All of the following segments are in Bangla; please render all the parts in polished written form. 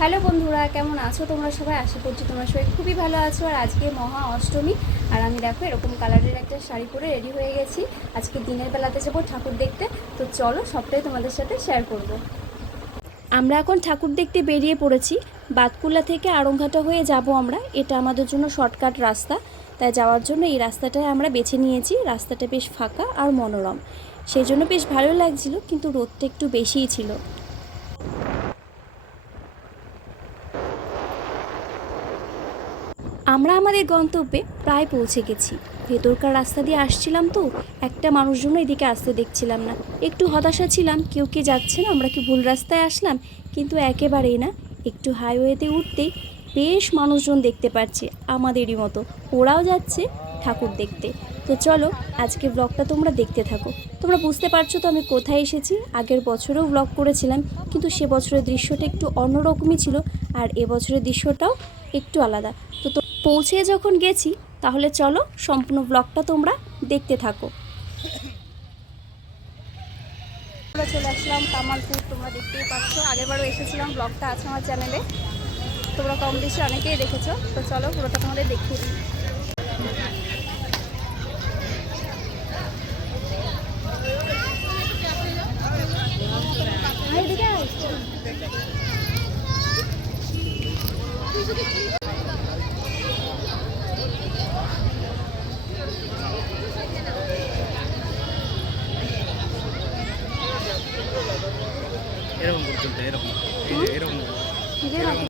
হ্যালো বন্ধুরা, কেমন আছো তোমরা সবাই? আশা করছি তোমরা সবাই খুবই ভালো আছো। আর আজকে মহা অষ্টমী, আর আমি দেখো এরকম কালারের একটা শাড়ি পরে রেডি হয়ে গেছি। আজকে দিনের বেলাতে যাবো ঠাকুর দেখতে, তো চলো সবটাই তোমাদের সাথে শেয়ার করব। আমরা এখন ঠাকুর দেখতে বেরিয়ে পড়েছি। বাতকুল্লা থেকে আড়ংঘাটা হয়ে যাব আমরা। এটা আমাদের জন্য শর্টকাট রাস্তা, তাই যাওয়ার জন্য এই রাস্তাটাই আমরা বেছে নিয়েছি। রাস্তাটা বেশ ফাঁকা আর মনোরম, সেই জন্য বেশ ভালো লাগছিল, কিন্তু রোদটা একটু বেশিই ছিল। আমরা আমাদের গন্তব্যে প্রায় পৌঁছে গেছি। ভেতরকার রাস্তা দিয়ে আসছিলাম, তো একটা মানুষজন এদিকে আসতে দেখছিলাম না। একটু হতাশা ছিলাম, কেউ কি যাচ্ছে না, আমরা কি ভুল রাস্তায় আসলাম? কিন্তু একেবারেই না। একটু হাইওয়েতে উঠতেই বেশ মানুষজন দেখতে পাচ্ছি আমাদেরই মতো, ওরাও যাচ্ছে ঠাকুর দেখতে। তো চলো আজকে ব্লগটা তোমরা দেখতে থাকো। তোমরা বুঝতে পারছো তো আমি কোথায় এসেছি। আগের বছরেও ব্লগ করেছিলাম, কিন্তু সে বছরের দৃশ্যটা একটু অন্যরকমই ছিল, আর এবছরের দৃশ্যটাও একটু আলাদা। তো পৌঁছে যখন গেছি, তাহলে চলো সম্পূর্ণ ব্লগটা তোমরা দেখতে থাকো। আমরা চলে আসলাম কামালপুর, তোমরা দেখতেই পাচ্ছ। আগেরবারও এসেছিলাম, ব্লগটা আছে আমার চ্যানেলে, তোমরা কম বেশি অনেকেই দেখেছো। তো চলো পুরোটা তোমাদের দেখিয়ে দিই। এরকম চলতে এরকম এরকম এরকম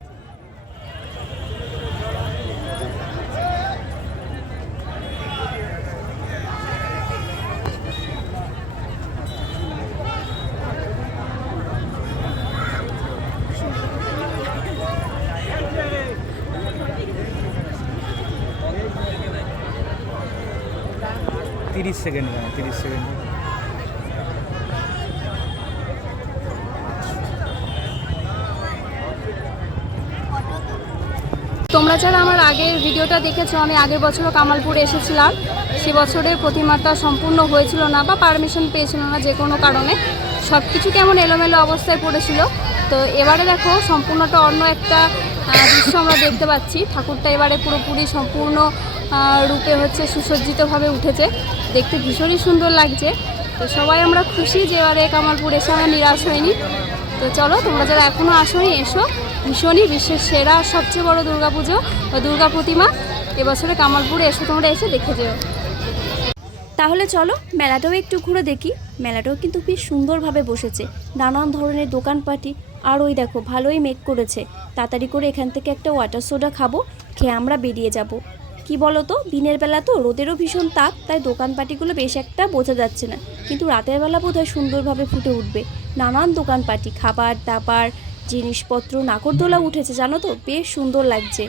30 সেকেন্ড 30 সেকেন্ড। তোমরা যারা আমার আগের ভিডিওটা দেখেছো, আমি আগের বছরও কামালপুরে এসেছিলাম। সে বছরের প্রতিমাটা সম্পূর্ণ হয়েছিল না, বা পারমিশন পেয়েছিল না যে কোনো কারণে, সব কিছু কেমন এলোমেলো অবস্থায় পড়েছিল। তো এবারে দেখো সম্পূর্ণটা অন্য একটা দৃশ্য আমরা দেখতে পাচ্ছি। ঠাকুরটা এবারে পুরোপুরি সম্পূর্ণ রূপে হচ্ছে সুসজ্জিতভাবে উঠেছে, দেখতে ভীষণই সুন্দর লাগছে। তো সবাই আমরা খুশি যে এবারে কামালপুর এসে আমরা নিরাশ হয়নি। তো চলো তোমরা যারা এখনও আসোনি এসো, ভীষণই বিশ্বের সেরা সবচেয়ে বড় দুর্গাপুজো বা দুর্গা প্রতিমা এবছরে কামালপুরে এসো, তোমরা এসে দেখে যেও। তাহলে চলো মেলাটাও একটু ঘুরে দেখি। মেলাটাও কিন্তু বেশ সুন্দরভাবে বসেছে, নানান ধরনের দোকানপাটি। আর ওই দেখো ভালোই মেঘ করেছে, তাড়াতাড়ি করে এখান থেকে একটা ওয়াটার সোডা খাবো, খেয়ে আমরা বেরিয়ে যাব। কি বলো তো, দিনের বেলা তো রোদেরও ভীষণ তাপ, তাই দোকানপাটিগুলো বেশ একটা বোঝা যাচ্ছে না, কিন্তু রাতের বেলা বোধহয় সুন্দরভাবে ফুটে উঠবে। নানান দোকানপাটি, খাবার দাবার, জিনিসপত্র, নাগরদোলা উঠেছে জানো তো, বেশ সুন্দর লাগছে।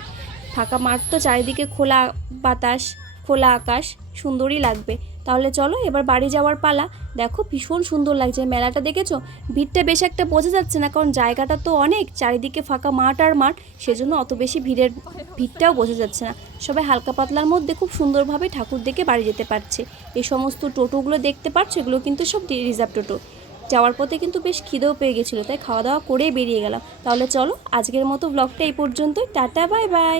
ফাঁকা মাঠ তো, চারিদিকে খোলা বাতাস, খোলা আকাশ, সুন্দরই লাগবে। তাহলে চলো এবার বাড়ি যাওয়ার পালা। দেখো ভীষণ সুন্দর লাগছে মেলাটা, দেখেছো? ভিড়টা বেশ একটা বোঝা যাচ্ছে না, কারণ জায়গাটা তো অনেক, চারিদিকে ফাঁকা মাঠ আর মাঠ, সেজন্য অত বেশি ভিড়টাও বোঝা যাচ্ছে না। সবাই হালকা পাতলার মধ্যে খুব সুন্দরভাবে ঠাকুর দেখে বাড়ি যেতে পারছে। এই সমস্ত টোটোগুলো দেখতে পাচ্ছ, এগুলো কিন্তু সব রিজার্ভ টোটো। যাওয়ার পথে কিন্তু বেশ খিদেও পেয়ে গেছিলো, তাই খাওয়া দাওয়া করে বেরিয়ে গেলাম। তাহলে চলো আজকের মতো ব্লগটা এই পর্যন্তই। Tata, bye bye.